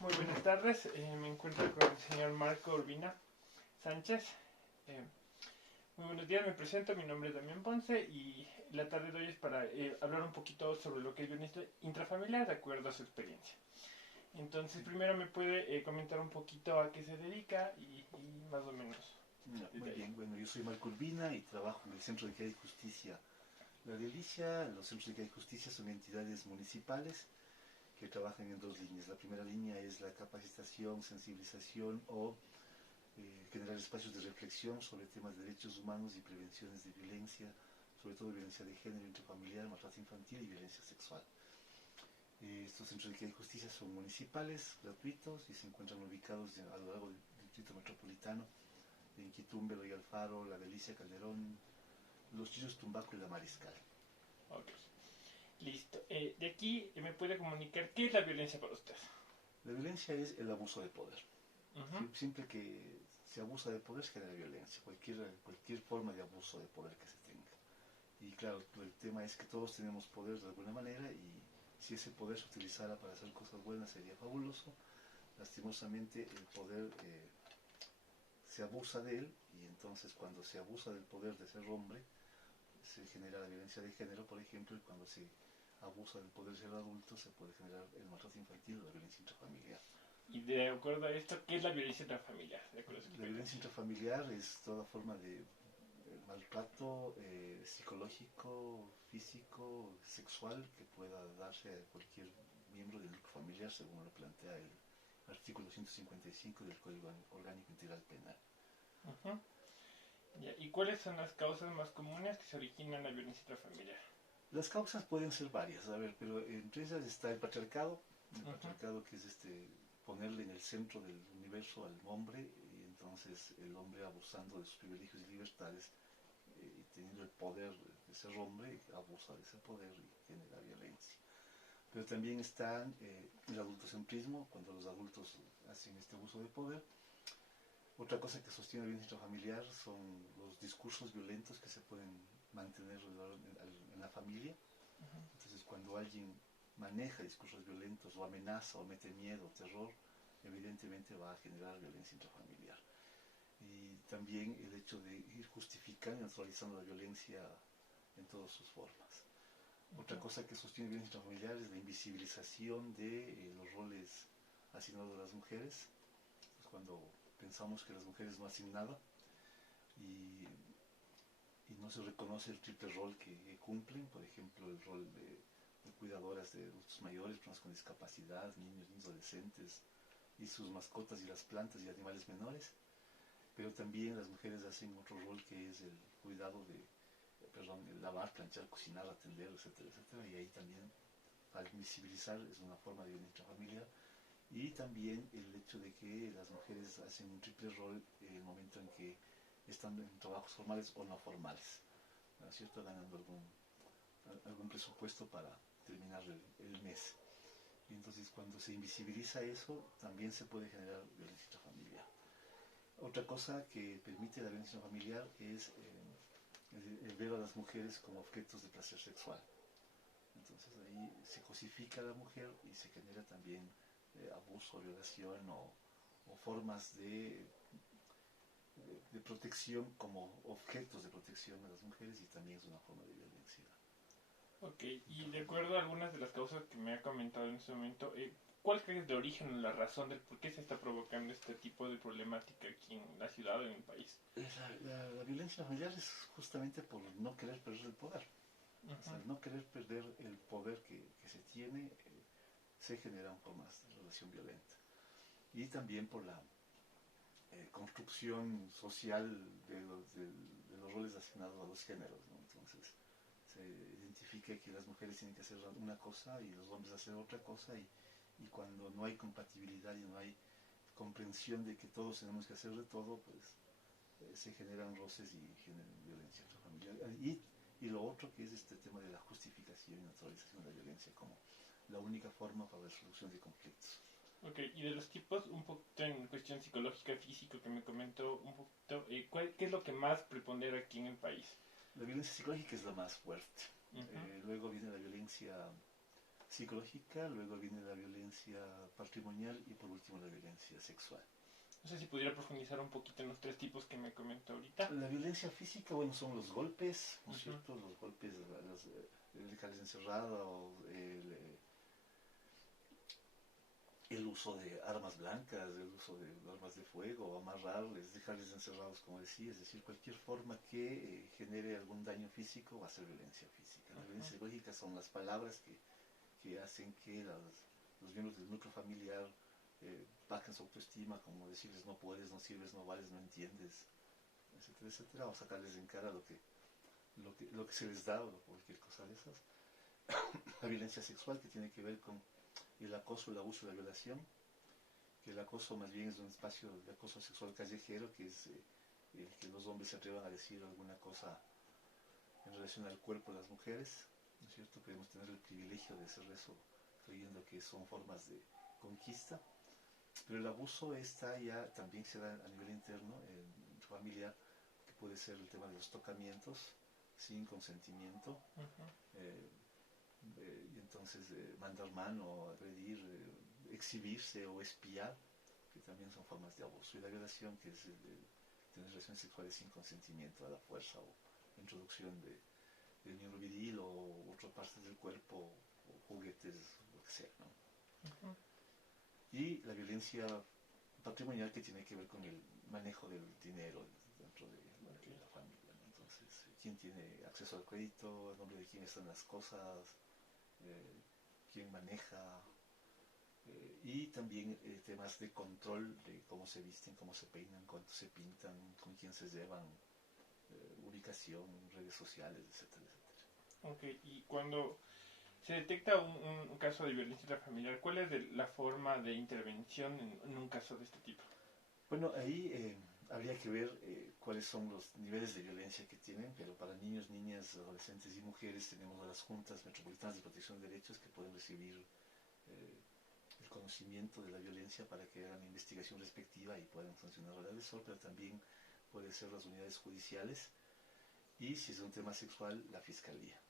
Muy buenas tardes, me encuentro con el señor Marco Urbina Sánchez. Eh, Muy buenos días, me presento, mi nombre es Damián Ponce y la tarde de hoy es para hablar un poquito sobre lo que es violencia intrafamiliar de acuerdo a su experiencia. Entonces, primero me puede comentar un poquito a qué se dedica y más o menos Muy desde ahí. bien, bueno, yo soy Marco Urbina y trabajo en el Centro de Equidad y Justicia La Delicia. Los centros de equidad y justicia son entidades municipales que trabajan en dos líneas. La primera línea es la capacitación, sensibilización o generar espacios de reflexión sobre temas de derechos humanos y prevenciones de violencia, sobre todo violencia de género, intrafamiliar, maltrato infantil y violencia sexual. Estos centros de equidad y justicia son municipales, gratuitos y se encuentran ubicados a lo largo del distrito metropolitano, en Quitumbe, Loy Alfaro, La Delicia, Calderón, Los Chillos, Tumbaco y La Mariscal. Ok, listo. De aquí me puede comunicar qué es la violencia para usted. La violencia es el abuso de poder. Ujú. Siempre que se abusa de poder se genera violencia, cualquier forma de abuso de poder que se tenga. Y claro, el tema es que todos tenemos poder de alguna manera y si ese poder se utilizara para hacer cosas buenas sería fabuloso. Lastimosamente el poder se abusa de él y entonces cuando se abusa del poder de ser hombre se genera la violencia de género, por ejemplo, y cuando se abusa del poder de ser adulto se puede generar el maltrato infantil o la violencia intrafamiliar. Y de acuerdo a esto, ¿qué es la violencia intrafamiliar? De acuerdo a su La violencia experiencia. intrafamiliar es toda forma de maltrato psicológico, físico, sexual que pueda darse a cualquier miembro del núcleo familiar según lo plantea el artículo 155 del Código Orgánico Integral Penal. Ujú. Ya, ¿y cuáles son las causas más comunes que se originan la violencia intrafamiliar? Las causas pueden ser varias, a ver, pero entre ellas está el Ujú. patriarcado que es ponerle en el centro del universo al hombre y entonces el hombre abusando de sus privilegios y libertades y teniendo el poder de ser hombre, abusa de ese poder y genera violencia. Pero también está el adultocentrismo, cuando los adultos hacen este abuso de poder. Otra cosa que sostiene la violencia intrafamiliar son los discursos violentos que se pueden mantener en la familia. Entonces, cuando alguien maneja discursos violentos o amenaza o mete miedo o terror, evidentemente va a generar violencia intrafamiliar. Y también el hecho de ir justificando y naturalizando la violencia en todas sus formas. Otra Ujú. cosa que sostiene violencia intrafamiliar es la invisibilización de los roles asignados a las mujeres. Pues cuando pensamos que las mujeres no hacen nada y, y no se reconoce el triple rol que cumplen, por ejemplo, el rol de cuidadoras de adultos mayores, personas con discapacidad, niños adolescentes y sus mascotas y las plantas y animales menores, pero también las mujeres hacen otro rol que es el cuidado de, perdón, el lavar, planchar, cocinar, atender, etcétera, etcétera, y ahí también al visibilizar es una forma de violencia familiar y también el hecho de que las mujeres hacen un triple rol en el momento en que están en trabajos formales o no formales, ¿no es cierto? Ganando algún presupuesto para terminar el mes. Y entonces cuando se invisibiliza eso, también se puede generar violencia intrafamiliar. Otra cosa que permite la violencia familiar es el ver a las mujeres como objetos de placer sexual. Entonces ahí se cosifica a la mujer y se genera también abuso, violación o formas de protección como objetos de protección a las mujeres y también es una forma de violencia Ok, y de acuerdo a intrafamiliar. algunas de las causas que me ha comentado en este momento, ¿cuál crees de origen o la razón del por qué se está provocando este tipo de problemática aquí en la ciudad o en el país? La violencia familiar es justamente por no querer perder el poder. O sea, Ujú. al no querer perder el poder que se tiene, se generan formas de relación violenta. Y también por la construcción social de los roles asignados a los géneros, ¿no? Entonces, se identifica que las mujeres tienen que hacer una cosa y los hombres hacer otra cosa y cuando no hay compatibilidad y no hay comprensión de que todos tenemos que hacer de todo, pues se generan roces y generan violencia intrafamiliar. Y lo otro que es este tema de la justificación y naturalización de la violencia como la única forma para la resolución de conflictos. Ok, y de los tipos, un poquito en cuestión psicológica, físico, que me comentó un poquito, ¿qué es lo que más prepondera aquí en el país? La violencia psicológica es la más fuerte. Ujú. Luego viene la violencia psicológica, luego viene la violencia patrimonial y por último la violencia sexual. No sé si pudiera profundizar un poquito en los tres tipos que me comentó ahorita. La violencia física, bueno, son los golpes, ¿no es Ujú. cierto? Los golpes, dejarles encerrada o el uso de armas blancas, el uso de armas de fuego, amarrarles, dejarles encerrados, como decía, es decir, cualquier forma que genere algún daño físico va a ser violencia física. La violencia psicológica son las palabras que hacen que los miembros del núcleo familiar bajen su autoestima, como decirles no puedes, no sirves, no vales, no entiendes, etcétera, etcétera, o sacarles en cara lo que se les da o cualquier cosa de esas. La violencia sexual, que tiene que ver con el acoso, el abuso y la violación, que el acoso más bien es un espacio de acoso sexual callejero, que es el que los hombres se atrevan a decir alguna cosa en relación al cuerpo de las mujeres, ¿no es cierto? Queremos tener el privilegio de hacer eso, creyendo que son formas de conquista, pero el abuso está ya, también se da a nivel interno, familiar, que puede ser el tema de los tocamientos sin consentimiento, y entonces mandar mano, agredir, exhibirse o espiar, que también son formas de abuso, y la violación, que es tener relaciones sexuales sin consentimiento, a la fuerza, o la introducción del miembro viril o otras partes del cuerpo, o juguetes, lo que sea, ¿no? Y la violencia patrimonial, que tiene que ver con el manejo del dinero dentro de la familia, ¿no? Entonces, quién tiene acceso al crédito, a nombre de quién están las cosas, quién maneja, y también temas de control de cómo se visten, cómo se peinan, cuánto se pintan, con quién se llevan, ubicación, redes sociales, etcétera, etcétera. Ok, y cuando se detecta un caso de violencia intrafamiliar, ¿cuál es la forma de intervención en un caso de este tipo? Bueno, ahí habría que ver cuáles son los niveles de violencia que tienen, pero para niños, niñas, adolescentes y mujeres tenemos a las juntas metropolitanas de protección de derechos, que pueden recibir el conocimiento de la violencia para que hagan la investigación respectiva y puedan funcionar al agresor, pero también puede ser las unidades judiciales y, si es un tema sexual, la fiscalía.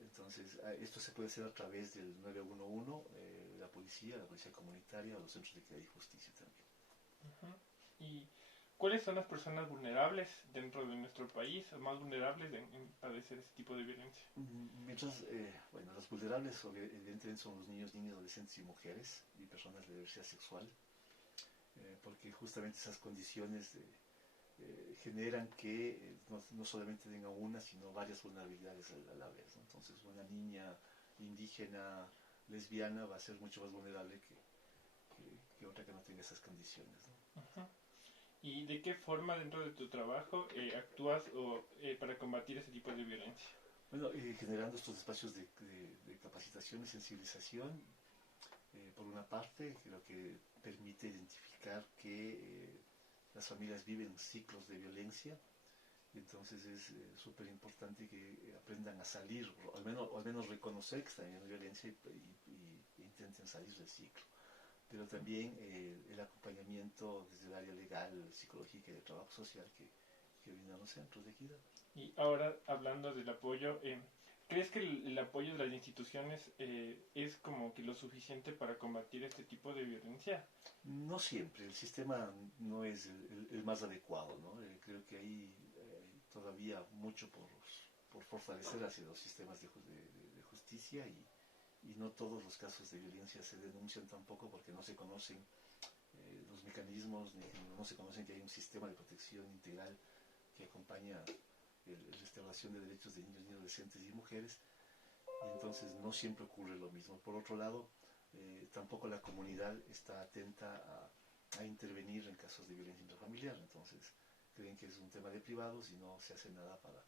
Entonces, esto se puede hacer a través del 911, la policía comunitaria, o los centros de equidad y justicia también. ¿Y cuáles son las personas vulnerables dentro de nuestro país, o más vulnerables en padecer este tipo de violencia? Mientras, bueno, los vulnerables evidentemente son los niños, niñas, adolescentes y mujeres y personas de diversidad sexual, porque justamente esas condiciones generan que no solamente tengan una, sino varias vulnerabilidades a la vez, ¿no? Entonces, una niña indígena, lesbiana, va a ser mucho más vulnerable que otra que no tenga esas condiciones, ¿no? ¿Y de qué forma dentro de tu trabajo actúas para combatir ese tipo de violencia? Bueno, generando estos espacios de capacitación y sensibilización, por una parte, creo que permite identificar que las familias viven ciclos de violencia, y entonces es súper importante que aprendan a salir, o al menos reconocer que están viviendo violencia y intenten salir del ciclo. Pero también el acompañamiento desde el área legal, psicológica y de trabajo social que brindan los centros de equidad. Y ahora, hablando del apoyo, ¿crees que el apoyo de las instituciones es como que lo suficiente para combatir este tipo de violencia? No siempre, el sistema no es el más adecuado, ¿no? Creo que hay todavía mucho por fortalecer hacia los sistemas de justicia, y no todos los casos de violencia se denuncian tampoco porque no se conocen los mecanismos, ni no se conocen que hay un sistema de protección integral que acompaña la restauración de derechos de niños, niñas, adolescentes y mujeres, y entonces no siempre ocurre lo mismo. Por otro lado, tampoco la comunidad está atenta a intervenir en casos de violencia intrafamiliar, entonces creen que es un tema de privados y no se hace nada para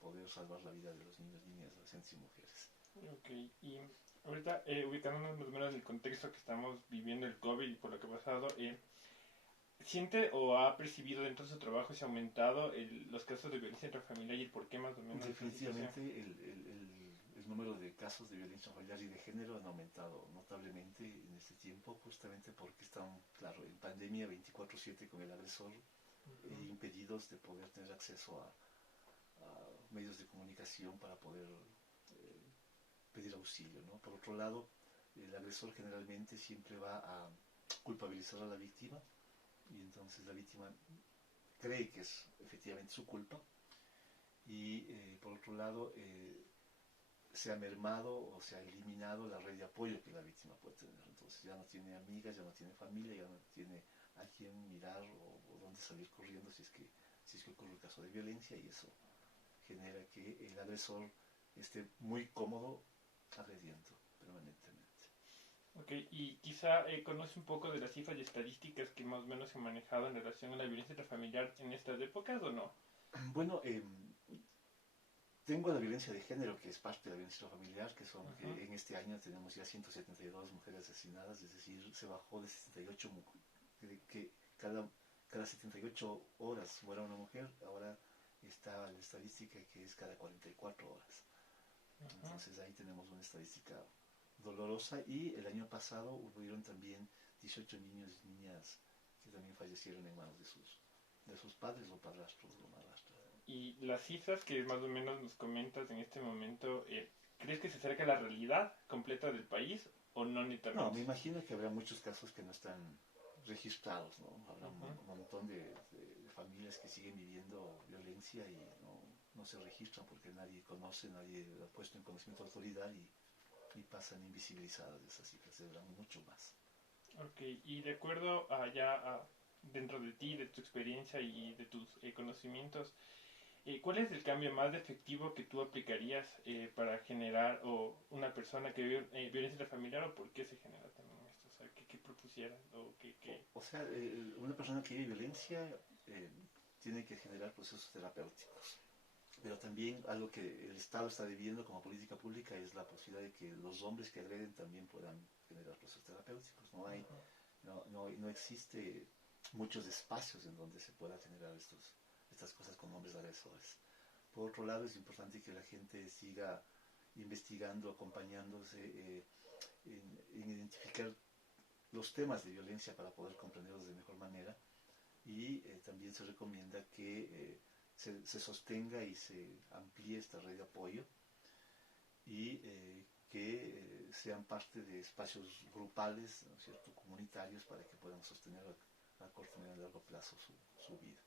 poder salvar la vida de los niños, niñas, adolescentes y mujeres. Ok, y ahorita ubicándonos más o menos en el contexto que estamos viviendo el COVID y por lo que ha pasado, ¿siente o ha percibido dentro de su trabajo si ha aumentado los casos de violencia intrafamiliar y por qué más o menos? Definitivamente el número de casos de violencia familiar y de género han aumentado notablemente en este tiempo, justamente porque están, claro, en pandemia 24/7 con el agresor, impedidos de poder tener acceso a medios de comunicación para poder pedir auxilio, ¿no? Por otro lado, el agresor generalmente siempre va a culpabilizar a la víctima y entonces la víctima cree que es efectivamente su culpa y por otro lado se ha mermado o se ha eliminado la red de apoyo que la víctima puede tener. Entonces ya no tiene amigas, ya no tiene familia, ya no tiene a quién mirar o dónde salir corriendo si es que ocurre un caso de violencia y eso genera que el agresor esté muy cómodo agrediendo permanentemente. Ok, y quizá conoce un poco de las cifras y estadísticas que más o menos se han manejado en relación a la violencia intrafamiliar en estas épocas o no. Bueno, tengo la violencia de género, que es parte de la violencia familiar, que son, Ujú. en este año tenemos ya 172 mujeres asesinadas, es decir, se bajó de 78, que cada 78 horas muera una mujer, ahora está la estadística que es cada 44 horas. Ujú. Entonces ahí tenemos una estadística dolorosa y el año pasado hubieron también 18 niños y niñas que también fallecieron en manos de sus padres o padrastros o madrastras. Y las cifras que más o menos nos comentas en este momento, ¿crees que se acerca a la realidad completa del país o no No, me netamente? imagino que habrá muchos casos que no están registrados, ¿no? Habrá Ujú. un montón de familias que siguen viviendo violencia y no se registran porque nadie conoce, nadie ha puesto en conocimiento de autoridad y pasan invisibilizadas esas cifras, habrán mucho más. Ok, y de acuerdo a ya dentro de ti, de tu experiencia y de tus conocimientos, ¿cuál es el cambio más efectivo que tú aplicarías para generar o una persona que vive violencia intrafamiliar o por qué se genera también esto? O sea, ¿qué propusieran o qué? O sea, una persona que vive violencia eh, tiene que generar procesos terapéuticos. Pero también algo que el Estado está debiendo como política pública es la posibilidad de que los hombres que agreden también puedan generar procesos terapéuticos. Ujú. No existe muchos espacios en donde se pueda generar estas cosas con hombres agresores. Por otro lado, es importante que la gente siga investigando, acompañándose en identificar los temas de violencia para poder comprenderlos de mejor manera y también se recomienda que se sostenga y se amplíe esta red de apoyo y que sean parte de espacios grupales, ¿no es cierto?, comunitarios para que puedan sostener a corto, medio y largo plazo su vida.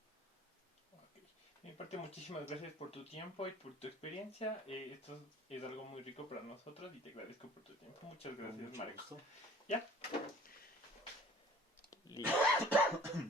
Ok. De mi parte, muchísimas gracias por tu tiempo y por tu experiencia. Esto es algo muy rico para nosotros y te agradezco por tu tiempo. Muchas Con gracias, mucho Marco. gusto. ¿Ya? Listo.